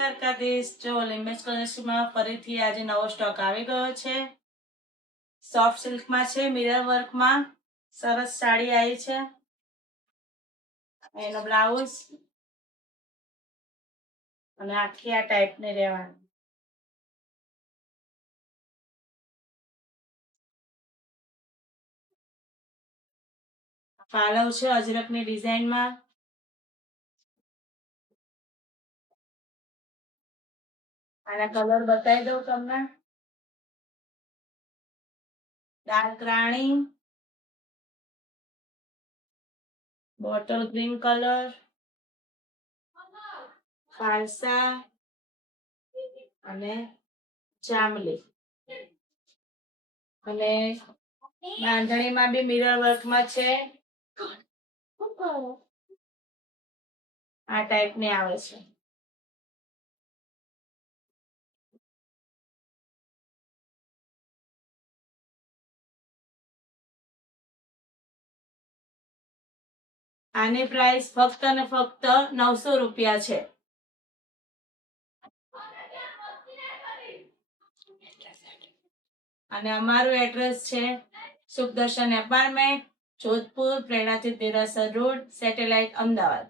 દ્વારકાધીશ જો લિમેજ કલેક્શનમાં ફરીથી આજે નવો સ્ટોક આવી ગયો છે. સોફ્ટ સિલ્કમાં છે, મિરર વર્કમાં સરસ સાડી આવી છે. એનો બ્લાઉઝ અને આખી આ ટાઈપની રહેવાની. પાલવ છે અજરકની ડિઝાઇનમાં. આના કલર બતાવી દઉં તમને. ડાર્ક રાણી, બોટલ ગ્રીન કલર, ફાલસા અને જાંબલી. અને બાંધણીમાં બી મિરર વર્કમાં છે. આ ટાઈપની આવે છે. આની પ્રાઇસ ફક્ત ને ફક્ત 900 રૂપિયા છે. અને અમારું એડ્રેસ છે સુખદર્શન એપાર્ટમેન્ટ, જોધપુર, પ્રેરણાથી દેરાસર રોડ, સેટેલાઇટ, અમદાવાદ.